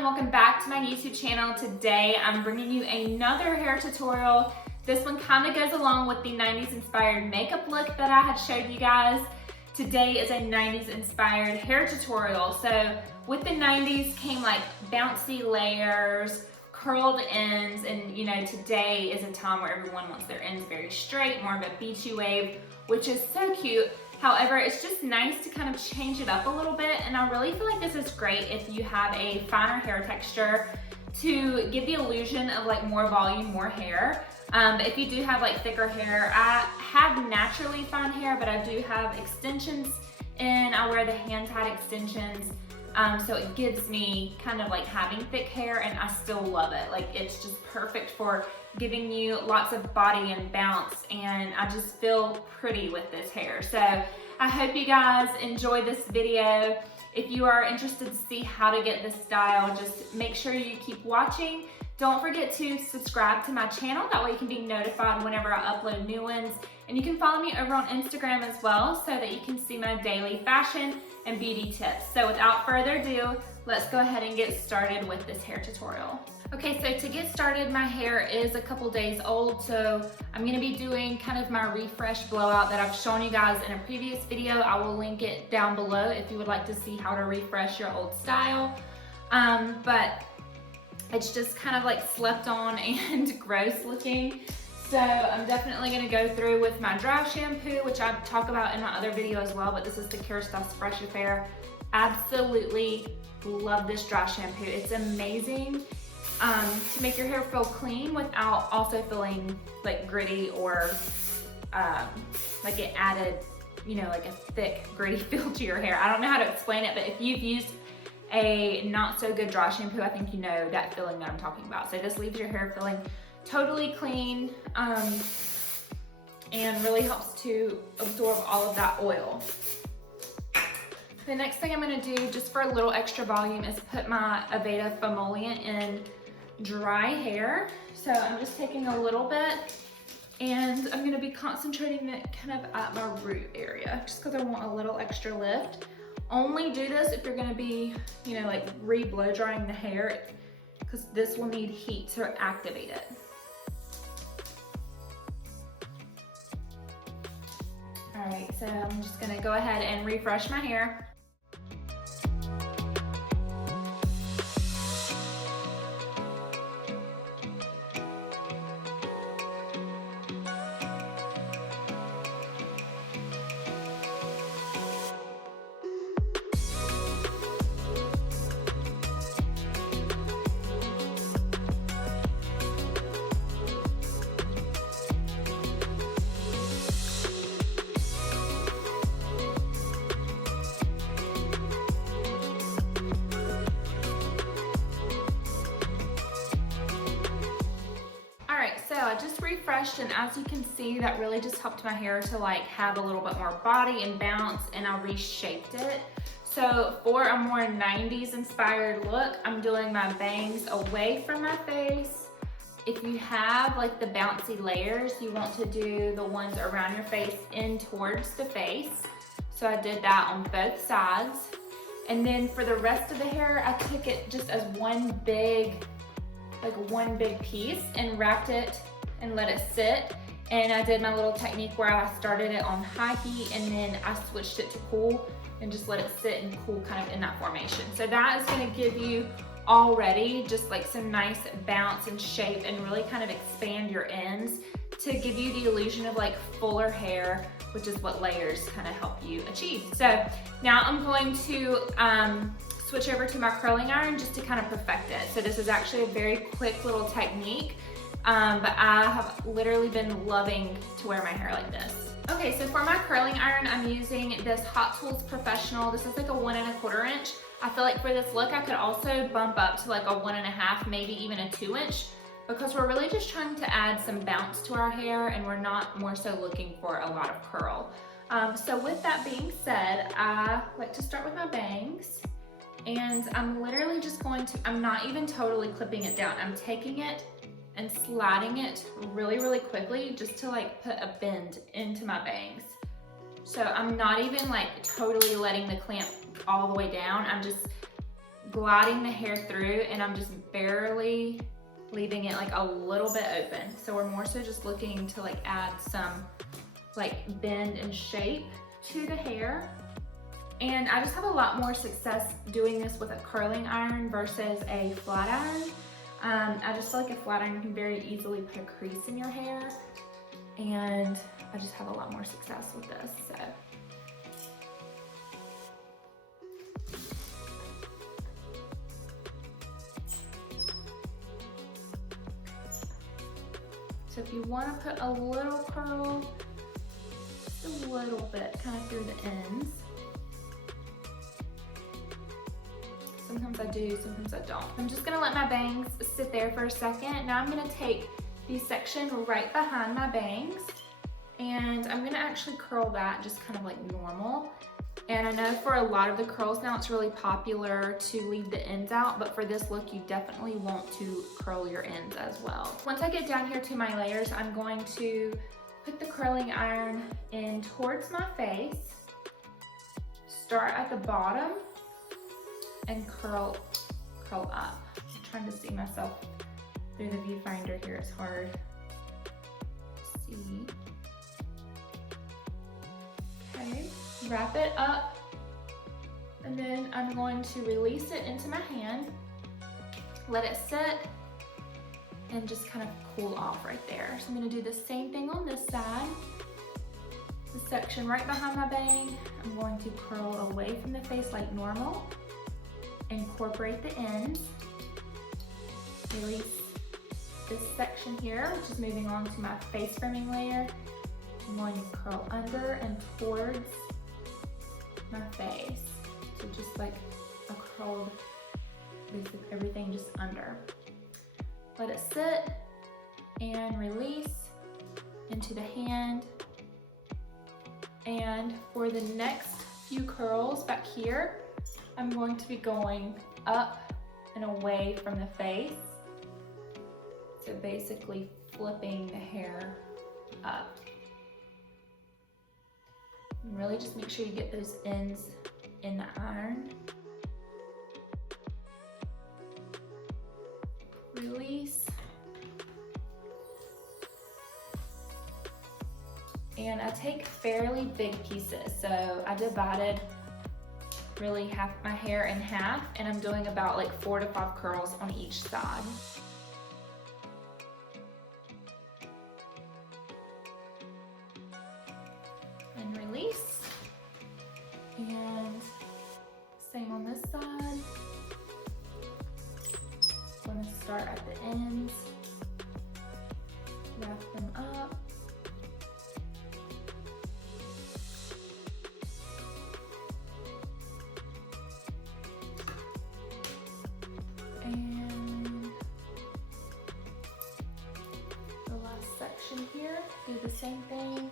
and welcome back to my YouTube channel. Today I'm bringing you another hair tutorial. This one kind of goes along with the 90s inspired makeup look that I had showed you guys. Today is a 90s inspired hair tutorial. So with the 90s came like bouncy layers, curled ends, and you know, today is a time where everyone wants their ends very straight, more of a beachy wave, which is so cute. However, it's just nice to kind of change it up a little bit, and I really feel like this is great if you have a finer hair texture to give the illusion of like more volume, more hair. But if you do have like thicker hair, I have naturally fine hair, but I do have extensions and I wear the hand-tied extensions. So it gives me kind of like having thick hair, and I still love it. Like, it's just perfect for giving you lots of body and bounce, and I just feel pretty with this hair. So I hope you guys enjoy this video. If you are interested to see how to get this style, just make sure you keep watching. Don't forget to subscribe to my channel, that way you can be notified whenever I upload new ones. And you can follow me over on Instagram as well, so that you can see my daily fashion and beauty tips. So without further ado, let's go ahead and get started with this hair tutorial. Okay, so to get started, my hair is a couple days old, so I'm gonna be doing kind of my refresh blowout that I've shown you guys in a previous video. I will link it down below if you would like to see how to refresh your old style. But it's just kind of like slept on and gross looking. So I'm definitely gonna go through with my dry shampoo, which I talk about in my other video as well, but this is the Cure Stuff's Fresh Affair. Absolutely love this dry shampoo. It's amazing to make your hair feel clean without also feeling like gritty or like it added, you know, like a thick gritty feel to your hair. I don't know how to explain it, but if you've used a not so good dry shampoo, I think you know that feeling that I'm talking about. So this leaves your hair feeling totally clean and really helps to absorb all of that oil. The next thing I'm gonna do, just for a little extra volume, is put my Aveda Fomollient in dry hair. So I'm just taking a little bit, and I'm gonna be concentrating it kind of at my root area, just because I want a little extra lift. Only do this if you're gonna be, you know, like re-blow drying the hair, because this will need heat to activate it. All right, so I'm just gonna go ahead and refresh my hair. So I just refreshed, and as you can see, that really just helped my hair to like have a little bit more body and bounce, and I reshaped it. So for a more 90s inspired look, I'm doing my bangs away from my face. If you have like the bouncy layers, you want to do the ones around your face in towards the face. So I did that on both sides. And then for the rest of the hair, I took it just as one big piece and wrapped it and let it sit. And I did my little technique where I started it on high heat and then I switched it to cool and just let it sit and cool kind of in that formation. So that is gonna give you already just like some nice bounce and shape and really kind of expand your ends to give you the illusion of like fuller hair, which is what layers kind of help you achieve. So now I'm going to switch over to my curling iron just to kind of perfect it. So this is actually a very quick little technique, but I have literally been loving to wear my hair like this. Okay, so for my curling iron, I'm using this Hot Tools Professional. This is like a 1 1/4 inch. I feel like for this look, I could also bump up to like a 1 1/2, maybe even a 2 inch, because we're really just trying to add some bounce to our hair, and we're not more so looking for a lot of curl. So with that being said, I like to start with my bangs. And I'm literally just going to, I'm not even totally clipping it down. I'm taking it and sliding it really, really quickly just to like put a bend into my bangs. So I'm not even like totally letting the clamp all the way down. I'm just gliding the hair through, and I'm just barely leaving it like a little bit open. So we're more so just looking to like add some like bend and shape to the hair. And I just have a lot more success doing this with a curling iron versus a flat iron. I just feel like a flat iron can very easily put a crease in your hair, and I just have a lot more success with this. So if you want to put a little curl, just a little bit kind of through the ends. Sometimes I do, sometimes I don't. I'm just gonna let my bangs sit there for a second. Now I'm gonna take the section right behind my bangs, and I'm gonna actually curl that just kind of like normal. And I know for a lot of the curls now it's really popular to leave the ends out, but for this look you definitely want to curl your ends as well. Once I get down here to my layers, I'm going to put the curling iron in towards my face, start at the bottom, and curl up. I'm trying to see myself through the viewfinder here, it's hard to see. Okay, wrap it up, and then I'm going to release it into my hand, let it sit, and just kind of cool off right there. So I'm gonna do the same thing on this side. The section right behind my bang, I'm going to curl away from the face like normal. Incorporate the ends, release this section here, which is moving on to my face framing layer. I'm going to curl under and towards my face. So just like a curled, basically everything just under. Let it sit and release into the hand. And for the next few curls back here, I'm going to be going up and away from the face. So basically flipping the hair up. And really just make sure you get those ends in the iron. Release. And I take fairly big pieces. So I divided really half my hair in half, and I'm doing about like 4 to 5 curls on each side. And release. And same on this side. I'm going to start at the ends, wrap them up. Here, do the same thing.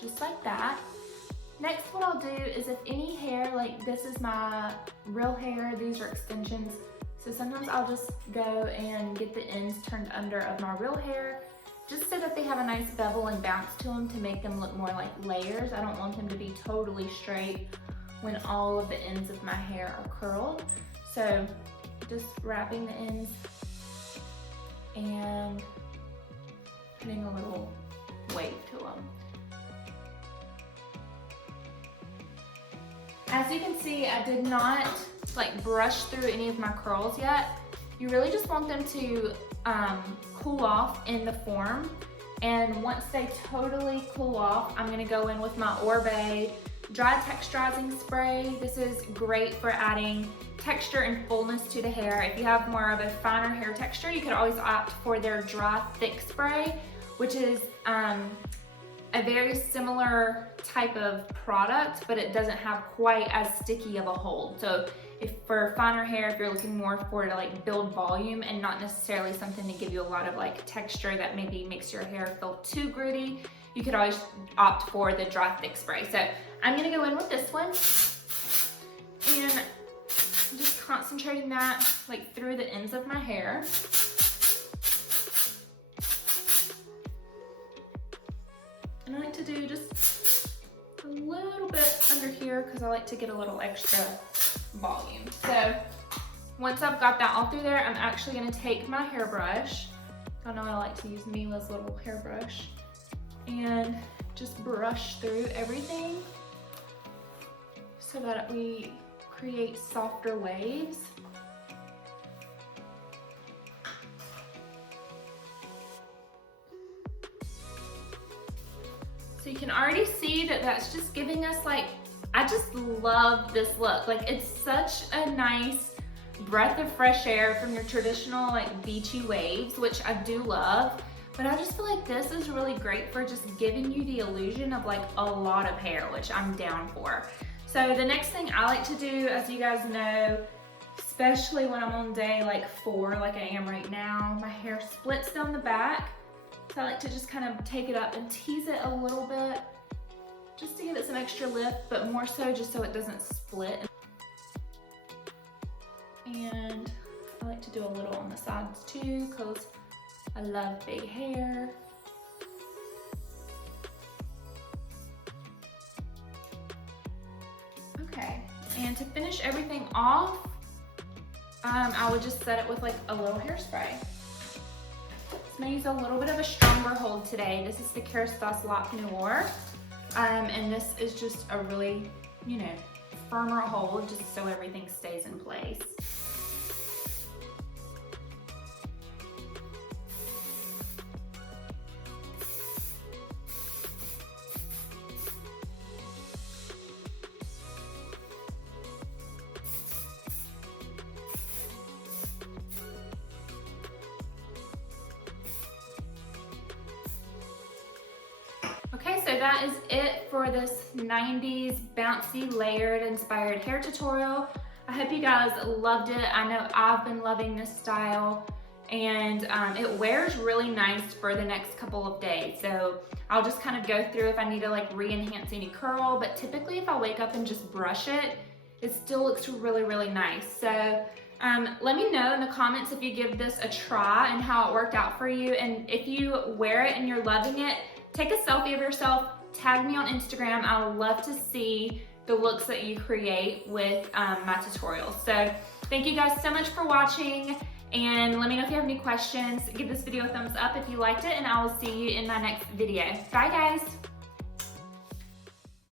Just like that. Next, what I'll do is if any hair, like this is my real hair, these are extensions. So sometimes I'll just go and get the ends turned under of my real hair, just so that they have a nice bevel and bounce to them to make them look more like layers. I don't want them to be totally straight when all of the ends of my hair are curled. So just wrapping the ends and putting a little weight to them. As you can see, I did not like brush through any of my curls yet. You really just want them to cool off in the form. And once they totally cool off, I'm gonna go in with my Orbe Dry Texturizing Spray. This is great for adding texture and fullness to the hair. If you have more of a finer hair texture, you could always opt for their Dry Thick Spray, which is a very similar type of product, but it doesn't have quite as sticky of a hold. So if for finer hair, if you're looking more for to like build volume and not necessarily something to give you a lot of like texture that maybe makes your hair feel too gritty, you could always opt for the Dry Thick Spray. So I'm gonna go in with this one and just concentrating that like through the ends of my hair. to do just a little bit under here because I like to get a little extra volume. So once I've got that all through there, I'm actually gonna take my hairbrush. I know I like to use Mila's little hairbrush and just brush through everything so that we create softer waves. So you can already see that that's just giving us like, I just love this look. Like it's such a nice breath of fresh air from your traditional like beachy waves, which I do love, but I just feel like this is really great for just giving you the illusion of like a lot of hair, which I'm down for. So the next thing I like to do, as you guys know, especially when I'm on day like 4, like I am right now, my hair splits down the back. So I like to just kind of take it up and tease it a little bit, just to give it some extra lift, but more so just so it doesn't split. And I like to do a little on the sides too, because I love big hair. Okay, and to finish everything off, I would just set it with like a little hairspray. I'm gonna use a little bit of a stronger hold today. This is the Kerastase Lock Noir, and this is just a really, you know, firmer hold just so everything stays in place. Okay, so that is it for this 90s bouncy layered inspired hair tutorial. I hope you guys loved it. I know I've been loving this style, and it wears really nice for the next couple of days. So I'll just kind of go through if I need to like re-enhance any curl, but typically if I wake up and just brush it, it still looks really, really nice. So let me know in the comments if you give this a try and how it worked out for you. And if you wear it and you're loving it, take a selfie of yourself, tag me on Instagram. I would love to see the looks that you create with my tutorials. So thank you guys so much for watching, and let me know if you have any questions. Give this video a thumbs up if you liked it, and I will see you in my next video. Bye guys.